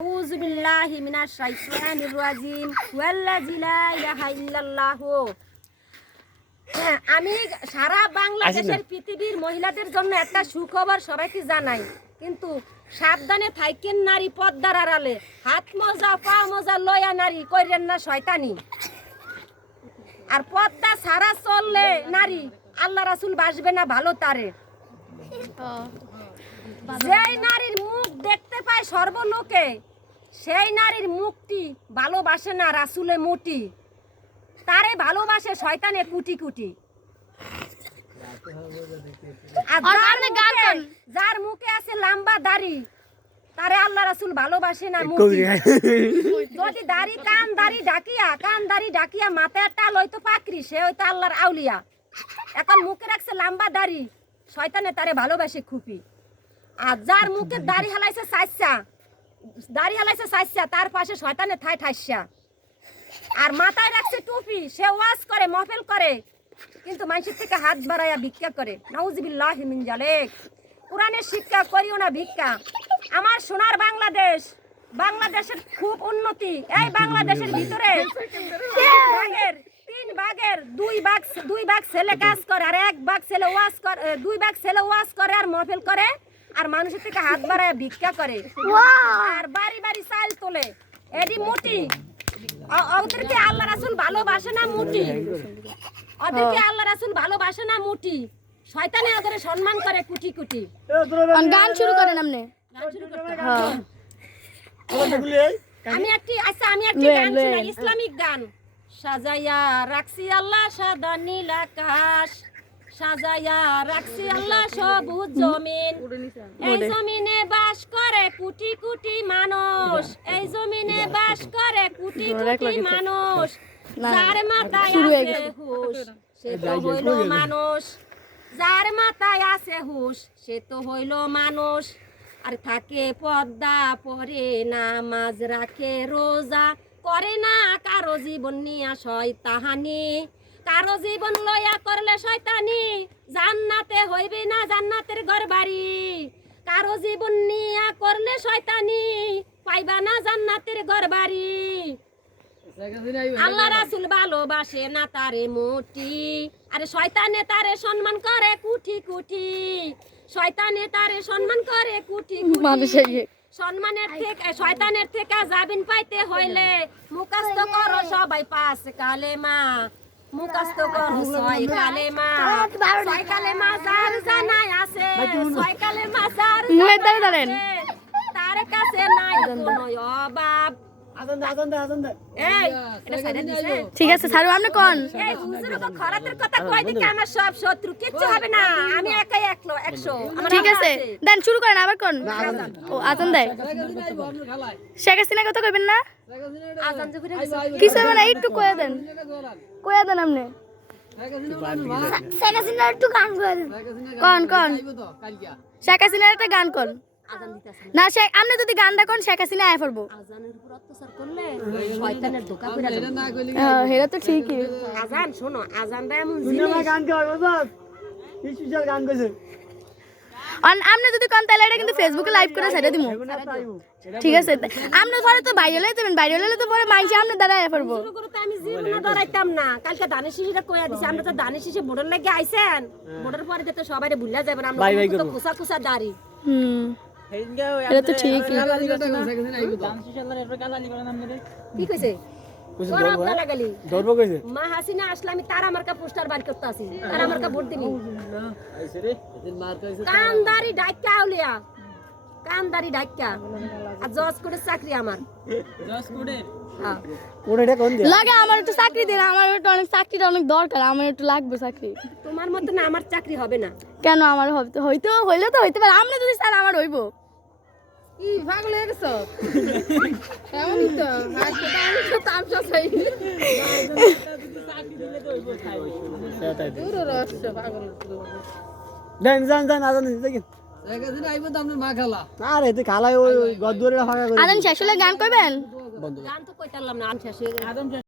أعوذ بالله من الشيطان الرجيم والذي لا إله إلا الله হ্যাঁ, আমি সারা বাংলাদেশের পৃথিবীর মহিলাদের জন্য একটা সুখবর সবাইকে জানাই কিন্তু সাবধানে থাকেন নারী পদ্মার আড়ালে হাত মজা পা মজা লয়া নারী কইরেন না শয়তানি আর পদ্মা সারা চললে নারী আল্লাহ রাসুল বাসবে না ভালো তারে যেই নারীর মুখ দেখতে পায় সর্বলোকে সেই নারীর মুখটি ভালোবাসে না রাসুলে মুটি। তারে ভালোবাসে শয়তানে কুটি কুটি। আর আর যার মুখে- গান। যার মুখে আছে লম্বা দাড়ি তারে আল্লাহ রাসুল ভালোবাসে না মুটি। যদি দাড়ি কান দাড়ি ডাকিয়া কান দাড়ি ডাকিয়া মাথায় টাল হইতো পাকরি সে হয়তো আল্লাহর আউলিয়া। এখন মুখে রাখছে লম্বা দাড়ি শয়তানে তারে ভালোবাসে খুপি। আর যার মুখে দাড়ি হালাইছে সাইসা দাড়ি হালাইছে সাইসা, তার পাশে শয়তানে থাই ঠাইসা। আর মাথায় রাখছে টুপি, সে ওয়াজ করে, মহফিল করে, কিন্তু মানুষের থেকে হাত বাড়াইয়া ভিক্ষা করে। নাউজিবিল্লাহ মিন কোরআনের শিক্ষা করিও না ভিক্ষা। আমার সোনার বাংলাদেশ, বাংলাদেশের খুব উন্নতি। এই বাংলাদেশের ভিতরে তিন ভাগের দুই ভাগ দুই ভাগ ছেলে কাজ করে, আর এক ভাগ ছেলে ওয়াজ করে, দুই ভাগ ছেলে ওয়াজ করে আর মহফিল করে। আর মানুষের থেকে হাত বাড়ায় ভিক্ষা করে। আর বাড়ি বাড়ি চাল তোলে। এডি মুটি। ওদেরকে আল্লাহ রাসুল ভালোবাসে না মুটি? ওদেরকে আল্লাহ রাসুল ভালোবাসে না মুটি? শয়তানে ওদের সম্মান করে কুটি কুটি। গান শুরু করেন আপনি। হ্যাঁ। আমি একটি আচ্ছা আমি একটি গান। শুনাই ইসলামিক গান। সাজাইয়া রাখছি আল্লাহ সাদা নীল আকাশ। সাজাইয়া রাখছি আল্লাহ সবুজ জমিন। এই জমিনে বাস করে কোটি কোটি মানুষ। এই জমিনে বাস করে কোটি কোটি মানুষ। যার মাথায় আছে হুশ সে তো হইল মানুষ। যার মাথায় আছে হুশ সে তো হইল মানুষ। আর থাকে পদ্মা পরে না নামাজ রাখে রোজা। করে না কারও জীবন নিয়া শয়তাহানি কারও জীবন লয়া করলে শয়তানি জান্নাতে হইবে না জান্নাতের ঘর বাড়ি কারও জীবন নিয়া করলে শয়তানি পাইবা না জান্নাতের ঘর বাড়ি আল্লাহ রাসুল ভালোবাসে না তারে মোটি। আরে শয়তানে তারে সম্মান করে কুঠি কুঠি। শয়তানে তারে সম্মান করে কুঠি কুঠি। সম্মানের থেকে শয়তানের থেকে জাবিন পাইতে হইলে মুখাস্ত করো সবাই পাস কালেমা। মুখাস্ত করো। ছয় কালেমা ছয় কালেমা যার জানাই আছে ছয় কালেমা যার মুখের দ্বারে জানাই দাঁড়ান। তার কাছে নাই কোনো অভাব। ঠিক আছে সারু আপনি কোন? এই হুজুর খরাতের কথা কয় দিকে আমার সব শত্রু কিচ্ছু হবে না। আমি একাই ঠিক আছে দেন শুরু করেন আবার কোন? ও আজান দেয়। শেখ হাসিনা কথা কইবেন না। কিছু হবে না একটু কয়ে দেন। কয়ে দেন আপনি। শেখ হাসিনা একটু গান কন কন? শেখ হাসিনার একটা গান কন। না শেখ আপনি যদি গানটা কোন শেখ হাসিনা আয় পড়ব। আজানের উপর অত্যাচার করলে শয়তানের ধোকা কইরা যাবে। হ্যাঁ তো ঠিকই। আজান শোনো আজানটা এমন জিনিস। আর আপনি যদি কোন তাহলে এটা কিন্তু ফেসবুকে লাইভ করে ছেড়ে দিমু। ঠিক আছে আপনি ধরে তো বাইরে লই যাবেন বাইরে লইলে তো পরে মাইছে আপনি দাঁড়া আয় পড়ব। শুরু করে তো আমি জীবনে ডরাইতাম না। কালকে ধানের শিশিটা কইয়া দিছে আমরা তো ধানের শিশি বোর্ডের লাগে আইছেন। বোর্ডের পরে তো সবাই ভুলে যাবেন আমরা তো কুসা কুসা দাড়ি। হুম। এটা তো ঠিকই। কি কইছে? ধরবো কইছে মা হাসিনা আসলে আমি তার আমার কা পোস্টার বার করতে আসি। তার আমার কা ভোট দিবি। কান্দারি ডাক্কা আউলিয়া। কান্দারি ডাক্কা আর জজ করে চাকরি আমার। হ্যাঁ। লাগে আমার একটু চাকরি দিন আমার একটু অনেক চাকরিটা অনেক দরকার আমার একটু লাগবে চাকরি। তোমার মতো না আমার চাকরি হবে না। কেন আমার হইতে হইতে হইলে তো হইতে পারে। আপনি যদি স্যার আমার হইব। ই পাগল হয়ে গেছ? এমনই তো? আজকে তো আমি তো তামসা চাই দূর রহস্য পাগল দেন যান যান আজান দিতে দেখেন আরে তুই খালাই ওই গদ্দুরে ফাঁকা করে আদান শেষ হলে গান করবেন? গান তো কইতারলাম না আদম শেষ হয়ে।